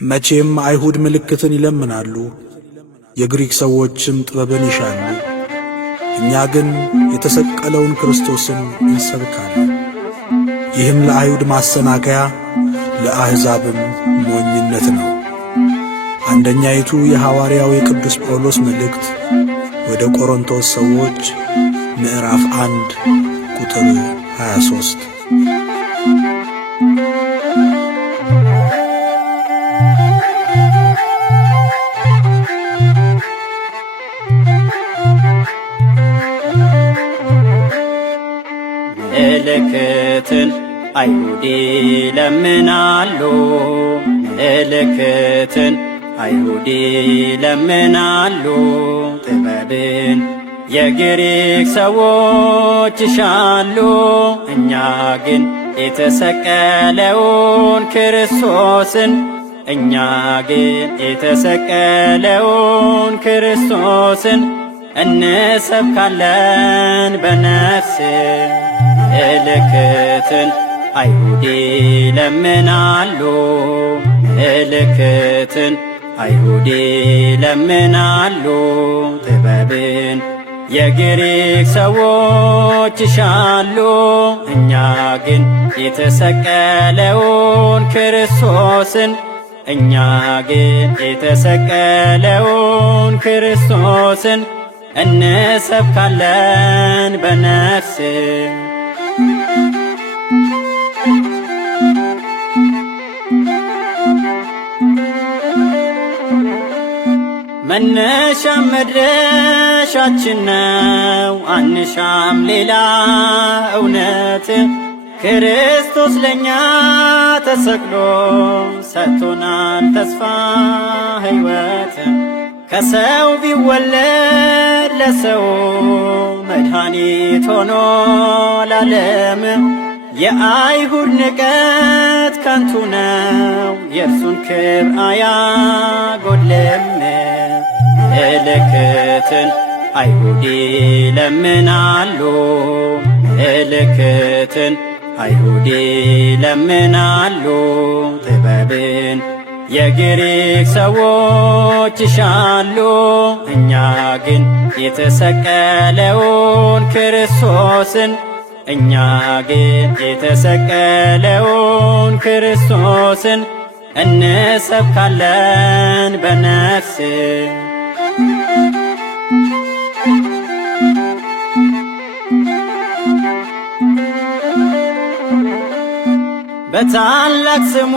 መቼም አይሁድ ምልክትን ይለምናሉ፣ የግሪክ ሰዎችም ጥበብን ይሻሉ። እኛ ግን የተሰቀለውን ክርስቶስን እንሰብካለን። ይህም ለአይሁድ ማሰናከያ ለአሕዛብም ሞኝነት ነው። አንደኛይቱ የሐዋርያው የቅዱስ ጳውሎስ መልእክት ወደ ቆሮንቶስ ሰዎች ምዕራፍ 1 ቁጥር 23። ምልክትን አይሁድ ይለምናሉ፣ ምልክትን አይሁድ ይለምናሉ። ጥበብን የግሪክ ሰዎች ይሻሉ። እኛ ግን የተሰቀለውን ክርስቶስን እኛ ግን የተሰቀለውን ክርስቶስን እንሰብካለን በነፍስ። ምልክትን አይሁድ ይለምናሉ፣ ምልክትን አይሁድ ይለምናሉ። ጥበብን የግሪክ ሰዎች ይሻሉ። እኛ ግን የተሰቀለውን ክርስቶስን እኛ ግን የተሰቀለውን ክርስቶስን እንሰብካለን በነፍስ። መነሻም መድረሻችን ነው፣ አንሻም ሌላ እውነት። ክርስቶስ ለእኛ ተሰቅሎ ሰጥቶናል ተስፋ ሕይወት። ከሰው ቢወለድ ለሰው መድኃኒት ሆኖ ላለም። የአይሁድ ንቀት ከንቱ ነው፣ የእርሱን ክብር አያጎድልም። ምልክትን አይሁድ ይለምናሉ፣ ምልክትን አይሁድ ይለምናሉ። ጥበብን የግሪክ ሰዎች ይሻሉ። እኛ ግን የተሰቀለውን ክርስቶስን እኛ ግን የተሰቀለውን ክርስቶስን እንሰብካለን በነፍስ። በታላቅ ስሙ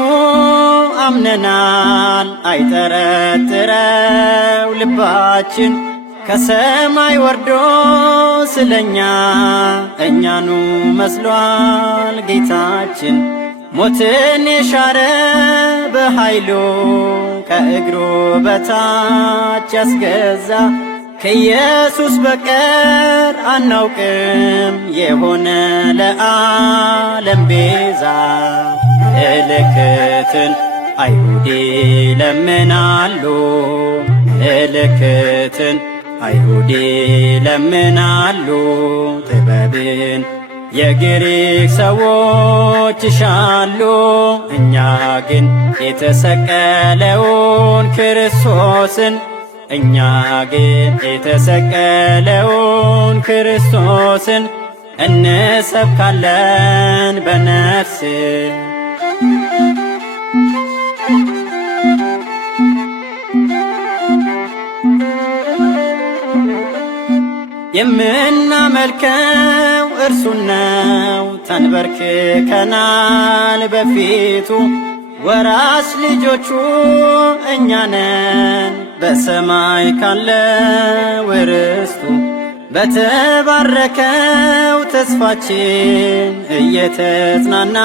አምነናል፣ አይጠረጥረው ልባችን። ከሰማይ ወርዶ ስለኛ እኛኑ መስሏል ጌታችን። ሞትን የሻረ በኃይሉ ከእግሩ በታች ያስገዛ። ከኢየሱስ በቀር አናውቅም የሆነ ለዓለም ቤዛ። ምልክትን አይሁድ ይለምናሉ፣ ምልክትን አይሁድ ይለምናሉ። ጥበብን የግሪክ ሰዎች ይሻሉ። እኛ ግን የተሰቀለውን ክርስቶስን እኛ ግን የተሰቀለውን ክርስቶስን እንሰብካለን በነፍስ። የምናመልከው እርሱን ነው፣ ተንበርክከናል በፊቱ። ወራሽ ልጆቹ እኛ ነን፣ በሰማይ ካለው ርስቱ። በተባረከው ተስፋችን እየተጽናናን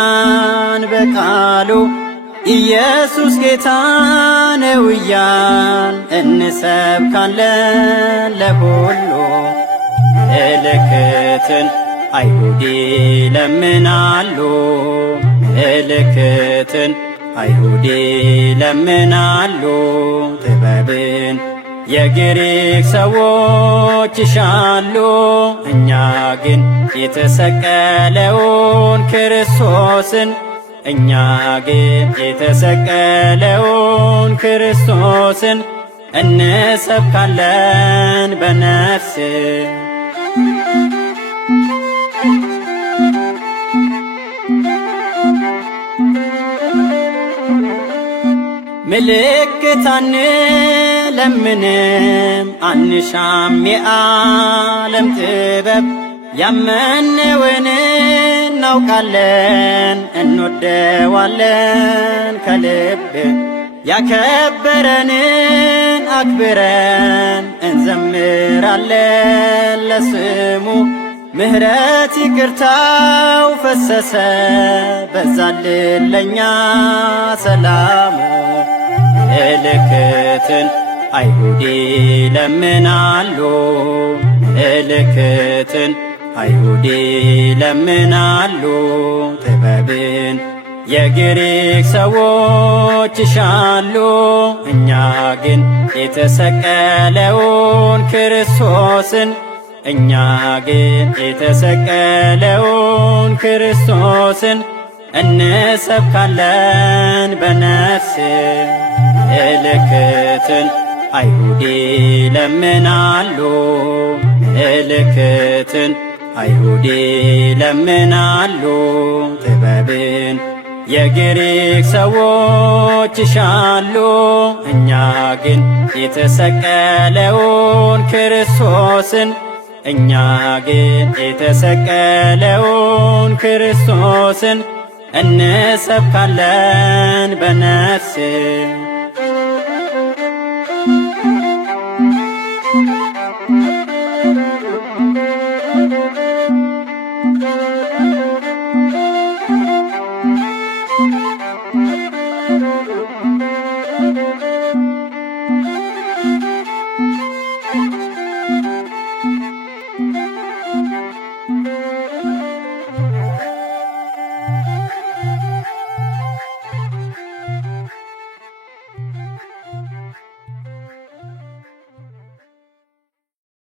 በቃሉ ኢየሱስ ጌታ ነው እያል እንሰብካለን ለሁሉ። ምልክትን አይሁድ ይለምናሉ፣ ምልክትን አይሁድ ይለምናሉ። ጥበብን የግሪክ ሰዎች ይሻሉ። እኛ ግን የተሰቀለውን ክርስቶስን እኛ ግን የተሰቀለውን ክርስቶስን እንሰብካለን በነፍስ ምልክት አንለምንም አንሻም የዓለም ጥበብ ያመነውን እናውቃለን እንወደዋለን ከልብ ያከበረንን አክብረን እንዘምራለን ለስሙ ምሕረት ይቅርታው ፈሰሰ በዛልን ለኛ ሰላሙ ምልክትን አይሁድ ይለምናሉ ምልክትን አይሁድ ይለምናሉ ጥበብን የግሪክ ሰዎች ይሻሉ እኛ ግን የተሰቀለውን ክርስቶስን እኛ ግን የተሰቀለውን ክርስቶስን እንሰብካለን በነፍስ ምልክትን አይሁድ ይለምናሉ ምልክትን አይሁድ ይለምናሉ ጥበብን የግሪክ ሰዎች ይሻሉ እኛ ግን የተሰቀለውን ክርስቶስን እኛ ግን የተሰቀለውን ክርስቶስን እንሰብካለን በነፍስ